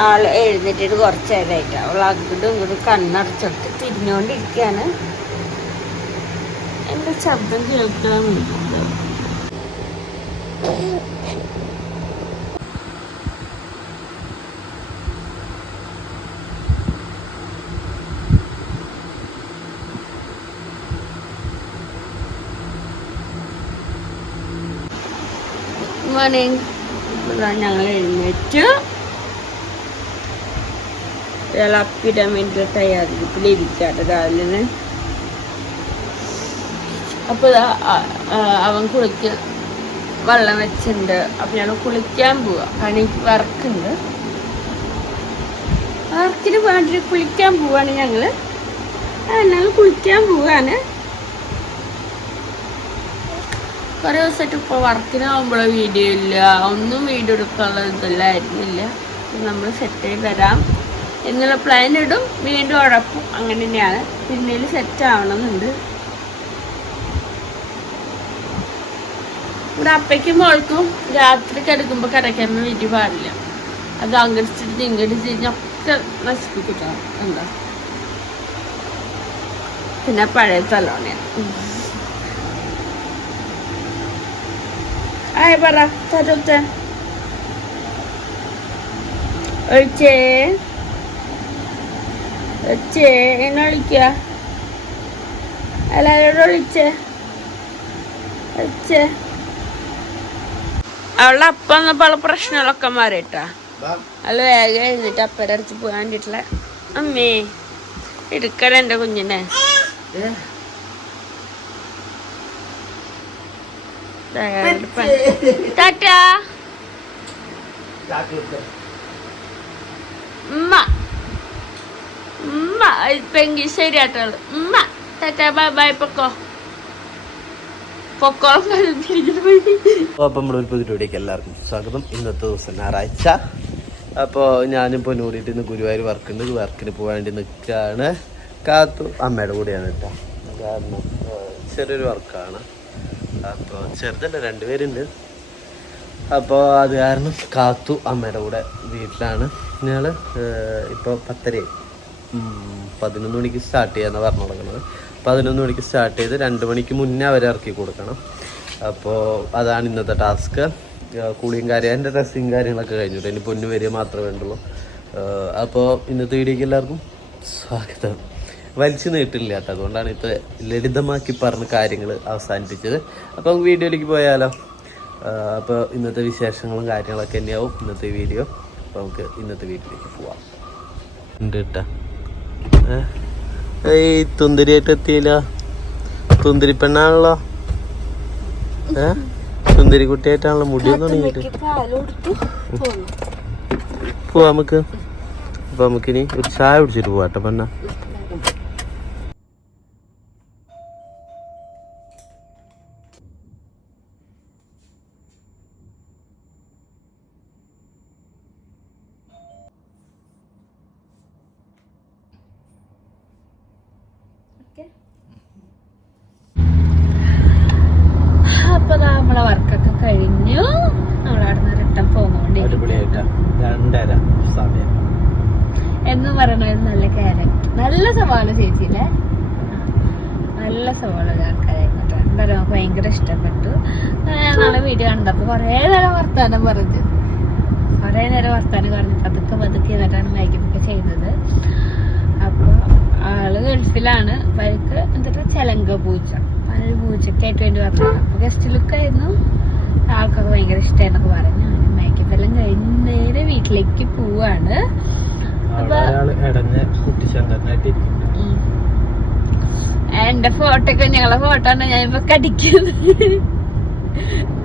ആൾ എഴുന്നേറ്റിട്ട് കുറച്ച് നേരമായിട്ട് അവൾ അങ്ങോട്ടും ഇങ്ങോട്ടും കണ്ണടച്ചിട്ട് തിരിഞ്ഞുകൊണ്ടിരിക്കുകയാണ് എന്റെ ശബ്ദം കേൾക്കാൻ മോർണിംഗ് ഞങ്ങൾ എഴുന്നേറ്റ്. ഇളപ്പിടാൻ അപ്പിടാൻ വേണ്ടിയിട്ട് രാവിലെ അപ്പൊ ദാ, ആ, ആ, അവൻ കുളിക്ക വെള്ളം വെച്ചിട്ടുണ്ട്. അപ്പൊ ഞാൻ കുളിക്കാൻ പോവാ. എനിക്ക് വർക്കുണ്ട്. വർക്കിന് വേണ്ടി കുളിക്കാൻ പോവാണ് ഞങ്ങൾ. ആ, ഞങ്ങൾ കുളിക്കാൻ പോവാണ്. കുറേ ദിവസമായിട്ട് ഇപ്പോൾ വർക്കിനാവുമ്പോഴോ വീഡിയോ ഇല്ല. ഒന്നും വീഡിയോ എടുക്കാനുള്ള ഇതല്ലായിരുന്നില്ല നമ്മൾ സെറ്റ് വരാം. എന്നുള്ള പ്ലാൻ ഇടും. വീണ്ടും ഉഴപ്പും അങ്ങനെ തന്നെയാണ്. പിന്നീട് സെറ്റ് ആവണമെന്നുണ്ട്. ഇവിടെ അപ്പയ്ക്കും മോൾക്കും രാത്രി കിടക്കുമ്പോൾ കിടക്കാൻ വേണ്ടി പാടില്ല. അത് അങ്ങടിച്ചിട്ട് ഇങ്ങടിച്ച് കഴിഞ്ഞൊക്കെ തിരിഞ്ഞൊക്കെ നശിപ്പിക്കിട്ടാണ് എന്താ? പിന്നെ പഴയ തലോണയാണ് ആയ പറ തരത്തെ ഒഴിച്ചേ. എന്നെ വിളിക്ക വിളിച്ചേ അവളുടെ അപ്പ വന്നപ്പോ അവളെ പ്രശ്നങ്ങളൊക്കെ മാറിയിട്ടാ. അവൾ വേഗം എഴുന്നിട്ട് അപ്പരച്ച് അടുത്ത് പോകാൻ വേണ്ടിട്ടില്ല അമ്മേ എടുക്കണ എന്റെ കുഞ്ഞിനെ. ടാറ്റാ. ഉമ്മ. ഉമ്മ പെങ്കി ശരിയാട്ടുള്ളു ഉമ്മ ടാറ്റാ ബൈ ബൈ പൊക്കോ. അപ്പം നമ്മുടെ ഒരു എല്ലാവർക്കും സ്വാഗതം. ഇന്നത്തെ ദിവസം ഞായറാഴ്ച. അപ്പോൾ ഞാനിപ്പോൾ നൂറിയിട്ട് ഇന്ന് ഗുരുവായൂർ വർക്കുണ്ട്. വർക്കിന് പോകാൻ വേണ്ടി നിൽക്കുകയാണ് കാത്തു. അമ്മയുടെ കൂടെയാണ് കേട്ടോ. കാരണം ചെറിയൊരു വർക്കാണ്. അപ്പോൾ ചെറുതല്ല രണ്ടുപേരുണ്ട്. അപ്പോൾ അത് കാരണം കാത്തു അമ്മയുടെ കൂടെ വീട്ടിലാണ്. ഞങ്ങൾ ഇപ്പോൾ പത്തരയായി. പതിനൊന്ന് മണിക്ക് സ്റ്റാർട്ട് ചെയ്യാന്ന് പറഞ്ഞു തുടങ്ങുന്നത് പതിനൊന്ന് മണിക്ക് സ്റ്റാർട്ട് ചെയ്ത് രണ്ട് മണിക്ക് മുന്നേ അവരെ ഇറക്കി കൊടുക്കണം. അപ്പോൾ അതാണ് ഇന്നത്തെ ടാസ്ക് കുളിയും കാര്യം എന്റെ ഡ്രസ്സിങ് കാര്യങ്ങളൊക്കെ കഴിഞ്ഞിട്ട് ഇനി പൊന്നു വരിക മാത്രമേ വേണ്ടുള്ളൂ. അപ്പോൾ ഇന്നത്തെ വീഡിയോക്ക് എല്ലാവർക്കും സ്വാഗതം. വലിച്ചു നീട്ടില്ല കേട്ടോ. അതുകൊണ്ടാണ് ഇത്ര ലളിതമാക്കി പറഞ്ഞ കാര്യങ്ങൾ അവസാനിപ്പിച്ചത്. അപ്പോൾ വീഡിയോയിലേക്ക് പോയാലോ? അപ്പോൾ ഇന്നത്തെ വിശേഷങ്ങളും കാര്യങ്ങളൊക്കെ തന്നെയാവും ഇന്നത്തെ വീഡിയോ. അപ്പോൾ നമുക്ക് ഇന്നത്തെ വീഡിയോയിലേക്ക് പോവാം. ഉണ്ട് കേട്ടാ. ഏയ് തുന്തിരിയായിട്ട് എത്തിയില്ല തുന്തിരി പെണ്ണാണല്ലോ ഏ തുന്തിരി കുട്ടിയായിട്ടാണല്ലോ മുടിയൊന്നും തുടങ്ങിയിട്ട് പോവാ നമുക്ക്. അപ്പൊ നമുക്കിനി ഒരു ചായ കുടിച്ചിട്ട് പോവാട്ടോ പെണ്ണ. എന്ന് പറയുന്നത് നല്ല കാര്യം. നല്ല സവാള ചേച്ചിയില്ലേ? നല്ല സവാള കേട്ടോ. എന്തായാലും നമുക്ക് ഭയങ്കര ഇഷ്ടപ്പെട്ടു. നാളെ വീഡിയോ കണ്ടപ്പോ കുറേ നേരം വർത്താനം പറഞ്ഞു. കുറേ നേരം വർത്താനം പറഞ്ഞു. പതുക്കെ പതുക്കെ എന്നിട്ടാണ് മേക്കപ്പ് ചെയ്യുന്നത്. അപ്പൊ ആൾ ഗൾഫിലാണ്. അവർക്ക് എന്നിട്ട് ചെലങ്ക പൂച്ച ഒരു പൂച്ചക്കായിട്ട് വേണ്ടി പറഞ്ഞു അപ്പൊ ഗസ്റ്റ് ലുക്ക് ആയിരുന്നു. ആൾക്കൊക്കെ ഭയങ്കര ഇഷ്ടമായിരുന്നൊക്കെ പറഞ്ഞു. മേക്കപ്പ് എല്ലാം കഴിഞ്ഞ് നേരെ വീട്ടിലേക്ക് പോവാണ്. എന്റെ ഫോട്ടോ ഒക്കെ ഞങ്ങളെ ഫോട്ടോ ആണ്. ഞാൻ ഇപ്പൊ കടിക്കുന്നത്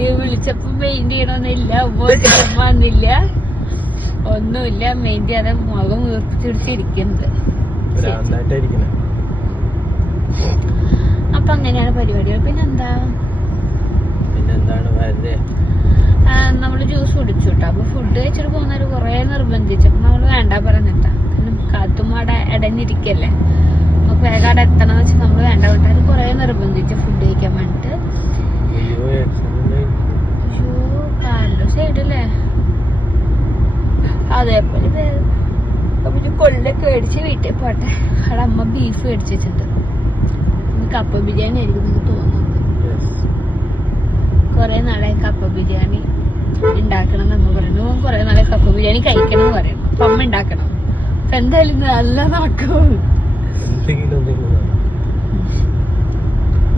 ഈ വിളിച്ചപ്പോ മെയിൻ ചെയ്യണമെന്നില്ല വന്നില്ല. ഒന്നുമില്ല. മെയിൻ ചെയ്യാതെ മുഖം ഭ്രാന്തായിട്ടായിരിക്കണേ അപ്പൊ അങ്ങനെയാണ് പരിപാടികൾ. പിന്നെന്താ? പിന്നെന്താണ് നമ്മൾ ജ്യൂസ് കുടിച്ചു കേട്ടോ അപ്പൊ ഫുഡ് കഴിച്ചിട്ട് പോകുന്നവര് കൊറേ നിർബന്ധിച്ചു അപ്പൊ നമ്മൾ വേണ്ട പറഞ്ഞിട്ടാ കാരണം കാത്തുമാടെ അപ്പൊ നമുക്ക് വേഗം അവിടെ എത്തണം വെച്ചാൽ നമ്മൾ വേണ്ട വിട്ടാൽ കൊറേ നിർബന്ധിച്ചു ഫുഡ് കഴിക്കാൻ വേണ്ടിട്ട്. സൈഡല്ലേ? അതേപോലെ പിന്നെ കൊല്ലൊക്കെ മേടിച്ച് വീട്ടിൽ പോട്ടെ. അവിടെ അമ്മ ബീഫ് മേടിച്ച് വെച്ചിട്ടുണ്ട്. കപ്പ ബിരിയാണി ആയിരിക്കും നിങ്ങൾക്ക് തോന്നുന്നത് കുറെ നാളെ കപ്പ ബിരിയാണി ഉണ്ടാക്കണം എന്ന് അമ്മ പറയുന്നു. കുറെ നാളെ കപ്പ ബിരിയാണി കഴിക്കണം എന്ന് പറയുന്നു. അപ്പൊ അമ്മ ഉണ്ടാക്കണം. എന്തായാലും ഇന്ന് നല്ല നടക്കും.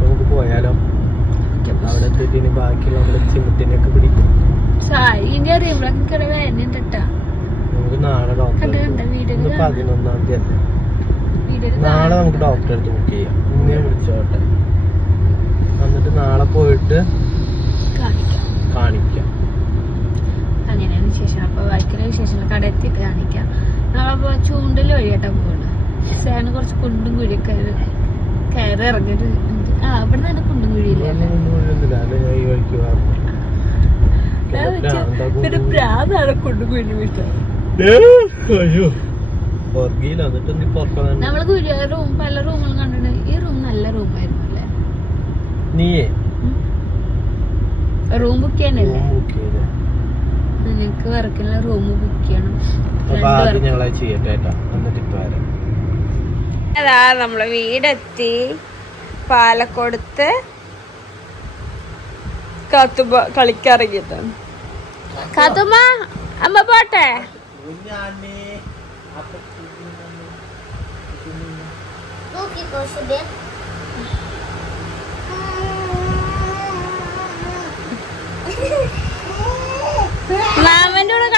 നമുക്ക് പോയാലോ? അവിടെ എത്തിയിട്ട് ബാക്കിയുള്ള നമ്മൾ പിടിക്കും. കിട വേദന കേട്ടാ. നമുക്ക് നാളെ ഡോക്ടർ ഇന്ന് പതിനൊന്നാം തീയതി നാളെ നമുക്ക് ഡോക്ടറെ അടുത്ത് ബുക്ക് ചെയ്യാം. ഇങ്ങനെ വിളിച്ചോട്ടെ. എന്നിട്ട് നാളെ പോയിട്ട് കാണിക്കാം. കാണിക്കാം. അങ്ങനെയാണ് വിശേഷം. അപ്പൊ ബാക്കിയുള്ള വിശേഷങ്ങൾ കട എത്തിയിട്ട് കാണിക്കാം. നമ്മളപ്പോ ചൂണ്ടൽ വഴിയാട്ടാ പോകുന്നത് ചേട്ടന് കുറച്ച് കുണ്ടും കുഴിയൊക്കെ കയറി കയറി ഇറങ്ങിട്ട് ആ ഇവിടെ നിന്ന് കുണ്ടും കുഴിയില്ലേ പിന്നെ പ്രാന്താണ് കുണ്ടും കുഴി വിട്ടത് നമ്മൾ കുഴി റൂം പല റൂമുകളും കണ്ടിട്ടുണ്ട്. ഈ റൂം നല്ല റൂമായിരുന്നു അല്ലേ? നീയേ? റൂം ബുക്ക് ചെയ്യാനല്ലേ? നിനക്ക് വർക്കിനുള്ള റൂം ബുക്ക് ചെയ്യണം. അപ്പൊ ആദ്യം ഞങ്ങളത് ചെയ്യട്ടെ കേട്ടോ. എന്നിട്ട് ഇപ്പൊ വരാം. അതാ നമ്മളെ വീടെത്തി. പാലക്കൊടുത്ത് കത്തുമ്പ കളിക്കിറങ്ങിട്ടാണ് കത്തുമ്പ അമ്മ പോട്ടെ. കൂടെ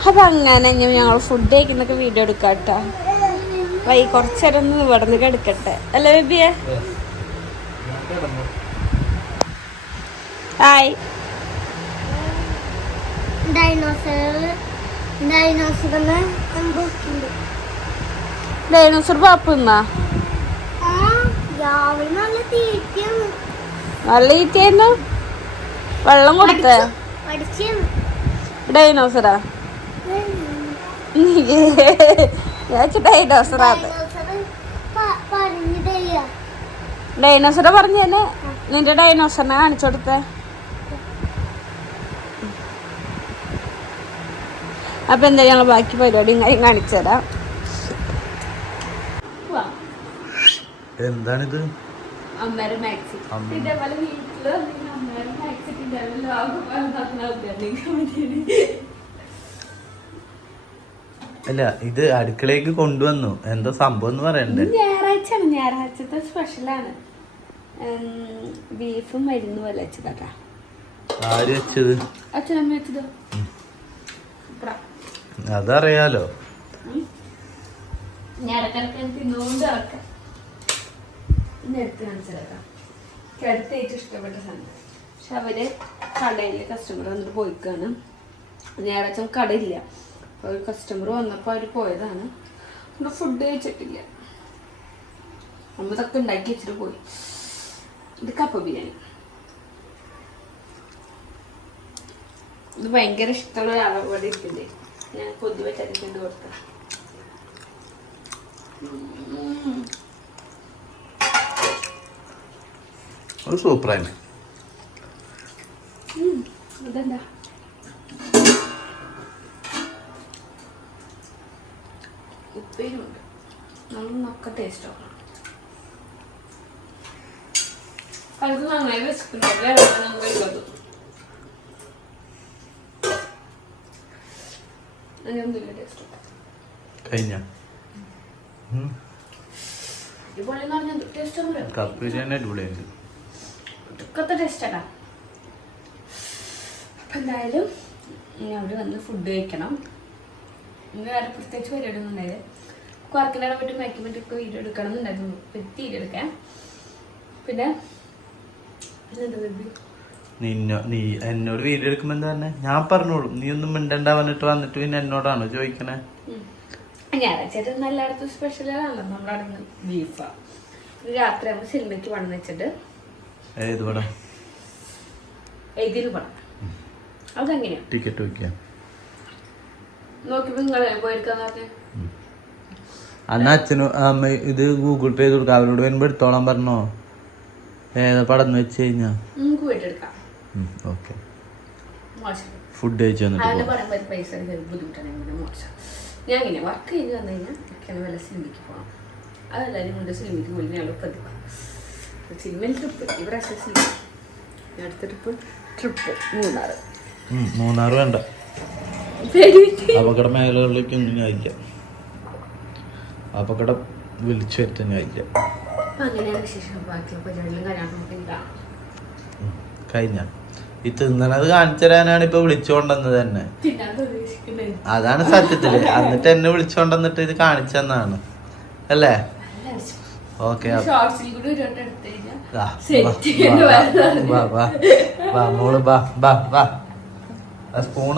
അപ്പൊ അങ്ങനെ ഞങ്ങൾ ഫുഡ് കഴിക്കുന്നൊക്കെ വീഡിയോ എടുക്കാട്ടോ വൈ കുറച്ചേരം ഒന്ന് ഇവിടെ നിന്ന് കിടക്കട്ടെ. അല്ലേ ബേബിയെ? ഹായ് ഡൈനോസർ ഡൈനോസറിനെ എന്തൊക്കെയുണ്ട് ഡൈനോസർ പാപ്പ് എന്നാ ആ രാവിലെ നല്ല തീറ്റയാണ് നല്ല ഈറ്റേന്നു വെള്ളം കൊടുത്തേ? ഡൈനോസറാ ഡൈനോസറാ ഡൈനോസറെ പറഞ്ഞേനെ നിന്റെ ഡൈനോസറിനെ കാണിച്ചു കൊടുത്തേ. അപ്പൊ എന്താ ഞങ്ങൾ ബാക്കി പരിപാടി കാണിച്ചു തരാം. എന്താണിത്? അമ്മേരെ മാക്സി അമ്മ. ഇതേപോലെ വീട്ടിൽ അമ്മേരെ മാക്സി അല്ല ഇത് അടുക്കളയിലേക്ക് കൊണ്ടുവന്നു. എന്താ സംഭവം എന്ന് പറയണ്ടേ. ഞായറാഴ്ചയാണ്. ഞായറാഴ്ചത്തെ സ്പെഷ്യലാണ് ബീഫും മരുന്ന് പോലെ വെച്ചതാട്ടാ. ആര് വെച്ചത്? അച്ഛനമ്മ വെച്ചതോ. അതറിയാലോ. ഞാൻ ഇടക്കിടക്ക് തിന്നുകൊണ്ട് ഇറക്കാം ഇന്ന് എടുത്ത് കാണിച്ചേക്കാം അടുത്ത് ഏറ്റവും ഇഷ്ടപ്പെട്ട സാധനം. പക്ഷെ അവർ കടയിൽ കസ്റ്റമർ വന്നിട്ട് പോയിക്കാണ്. ഞായറാഴ്ച കടയില്ല. അപ്പൊ ഒരു കസ്റ്റമർ വന്നപ്പോൾ അവർ പോയതാണ്. ഇവിടെ ഫുഡ് കഴിച്ചിട്ടില്ല. നമ്മൾ ഇതൊക്കെ ഉണ്ടാക്കി വെച്ചിട്ട് പോയി. ഇത് കപ്പ ബിരിയാണി. ഇത് ഭയങ്കര ഇഷ്ടമുള്ള ഒരാളെ ഇവിടെ ഇരിക്കണ്ടേ ഞാൻ കൊതി വെച്ചിട്ട് കൊടുത്ത അത് സൂപ്പറായി. അതെന്താ? ഉപ്പേരുണ്ട് നമ്മളൊക്കെ ടേസ്റ്റ് നോക്കണം അത് നന്നായി വിശക്കുന്നുണ്ടല്ലേ നമുക്ക് കഴിക്കാത്തത് അതിനൊന്നുമില്ല ടേസ്റ്റ് കഴിഞ്ഞ? കപ്പ് ബിരിയാണി അടിപൊളിയായിട്ട് ഒടുക്കത്തെ ടേസ്റ്റാടാ അപ്പം എന്തായാലും ഇനി അവിടെ വന്ന് ഫുഡ് കഴിക്കണം. ഇന്ന് വേറെ പ്രത്യേകിച്ച് പരിപാടി ഒന്നും ഉണ്ടായത് പറ്റി മയക്കി പറ്റിയൊക്കെ വീഡിയോ എടുക്കണം എന്നുണ്ടായിരുന്നു പെത്തി വീഡിയോ എടുക്കാൻ പിന്നെ നിന്നോ നീ എന്നോട് വീഡിയോ എടുക്കുമ്പോ എന്താ പറഞ്ഞേ? ഞാൻ പറഞ്ഞോളൂ. നീ ഒന്നും മിണ്ടണ്ട വന്നിട്ട് വന്നിട്ട് പിന്നെ എന്നോടാണോ ചോദിക്കണേ? ഞായറാഴ്ച നല്ല അടുത്ത സ്പെഷ്യലാണല്ലോ നമ്മുടെ അവിടെ ബീഫാണ് രാത്രി ആകുമ്പോൾ സിനിമയ്ക്ക് പണം വെച്ചിട്ട്. ഏത് പടം? ഇതിന് പടം. അതെങ്ങനെയാ? ടിക്കറ്റ് വയ്ക്കാം നിങ്ങൾ അന്ന് അച്ഛനും അമ്മ ഇത് ഗൂഗിൾ പേ ചെയ്ത് കൊടുക്കാം. അവരോട് വരുമ്പോ എടുത്തോളാൻ പറഞ്ഞോ? ഏതാ പടം എന്ന് വെച്ച് കഴിഞ്ഞാ? ഓക്കെ. ഫുഡ് കഴിച്ചു ഞാൻ ഇങ്ങനെ വർക്ക് കഴിഞ്ഞ് വന്നു കഴിഞ്ഞാൽ വല്ല സിനിമയ്ക്ക് പോകണം അതെല്ലാവരും കൊണ്ട് സിനിമയ്ക്ക് പോയി ഞങ്ങൾ പതിവ് സിനിമയിൽ ട്രിപ്പ് ഈ പ്രാവശ്യം അടുത്ത ട്രിപ്പ് ട്രിപ്പ് മൂന്നാറ്. മൂന്നാറ് വേണ്ട. അപകട മേഖലകളിലേക്ക് ഒന്നും കഴിക്കാം അപകടം വിളിച്ചു വരുത്താൻ കാണാം കഴിഞ്ഞ. ഈ തിന്നണത് കാണിച്ചു തരാനാണ് ഇപ്പൊ വിളിച്ചോണ്ടെന്നത് തന്നെ അതാണ് സത്യത്തിൽ. എന്നിട്ട് എന്നെ വിളിച്ചോണ്ടെന്നിട്ട് ഇത് കാണിച്ചെന്നാണ്. അല്ലേ. ഓക്കെ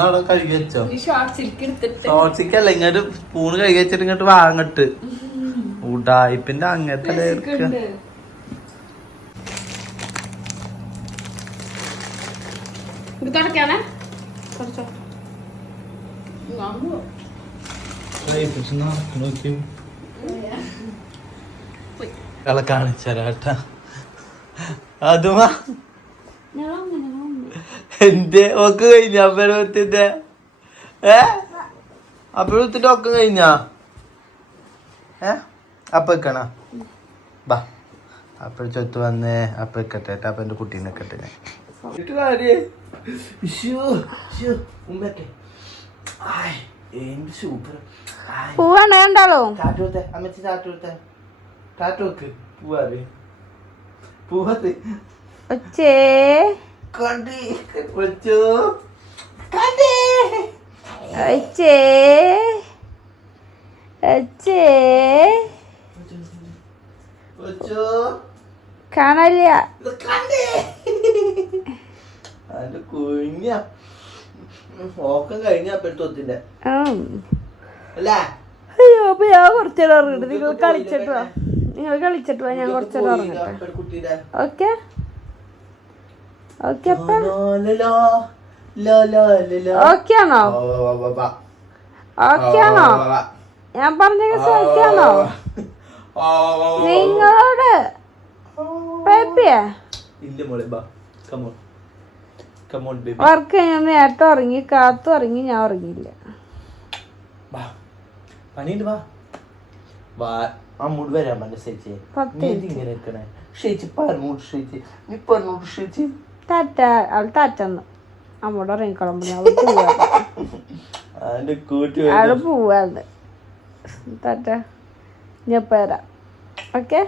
അവിടെ കഴുകി വെച്ചോ. സോൾസിക്കല്ല ഇങ്ങോട്ട് സ്പൂൺ കഴുകി വെച്ചിട്ട് ഇങ്ങോട്ട് വാങ്ങട്ട്. ഉടായിപ്പിന്റെ അങ്ങനത്തെ തുടക്കാണേ കുറച്ചോ വന്നു. എന്റെ ഒക്കെ കഴിഞ്ഞ? അപ്പഴത്തിന്റെ ഏ? അപ്പഴത്തിന്റെ ഒക്കെ കഴിഞ്ഞ? ഏ? അപ്പൊ വെക്കണ? ബാ. അപ്പഴ ചൊത്ത് വന്നേ. അപ്പ വെക്കട്ടെ. അപ്പൊ എന്റെ കുട്ടീനെ വെക്കട്ടെ ഞാൻ. എന്നിട്ട് കാര്യേ ശ്ശോ, ശ്ശോ, ഉമ്മയൊക്കെ. ആയ്, എന്ത് സൂപ്പർ. ആയ്. പോവാണ്? കണ്ടാലോ ടാറ്റു കൊടുത്തേ. അമ്മച്ചി ടാറ്റു കൊടുത്തേ. ടാറ്റു വെക്ക് പൂവാറ് ഒച്ചേ. കണ്ടി വിളിച്ചു. കണ്ടി. ഒച്ചേ. ഒച്ചേ. വിളിച്ചു. കാണാനില്ല. ഇത് കണ്ടി. അതിന്റെ കുഞ്ഞ. ഓക്കം കഴിഞ്ഞ അപ്പോഴത്തൊത്തിന്റെ അല്ലേ? അയ്യോ അപ്പൊ ഞാൻ കുറച്ചേരം നിങ്ങൾ കളിച്ചിട്ട് നിങ്ങൾ കളിച്ചിട്ട് പോയി ഞാൻ കുറച്ചേരം ഉറങ്ങട്ടെ. ഓക്കെ? ഓക്കെ അപ്പൊ ഓക്കെ ആണോ? ഓക്കെ ആണോ? ഞാൻ പറഞ്ഞ ഓക്കെ ആണോ? നിങ്ങളോട് വർക്ക് ഞാൻ നേരത്തെ ഉറങ്ങി കാത്തു ഉറങ്ങി ഞാൻ ഉറങ്ങിയില്ല. പണിയുണ്ട് വാ വാ അമ്മൂട് വരാൻ പറഞ്ഞ ചേച്ചി. ഇങ്ങനെ നിൽക്കണേ ഷേച്ചി പറഞ്ഞോട്ട് ചേച്ചി നീ പറഞ്ഞോട്ട് ഷേച്ചി താറ്റ അവൾ താറ്റന്ന് അമ്മോട് പറഞ്ഞു അവൾ പോവാ. കൂട്ടി അവൾ പോവാന്ന് താറ്റ ഞാൻ ഇപ്പൊ വരാം. ഓക്കെ?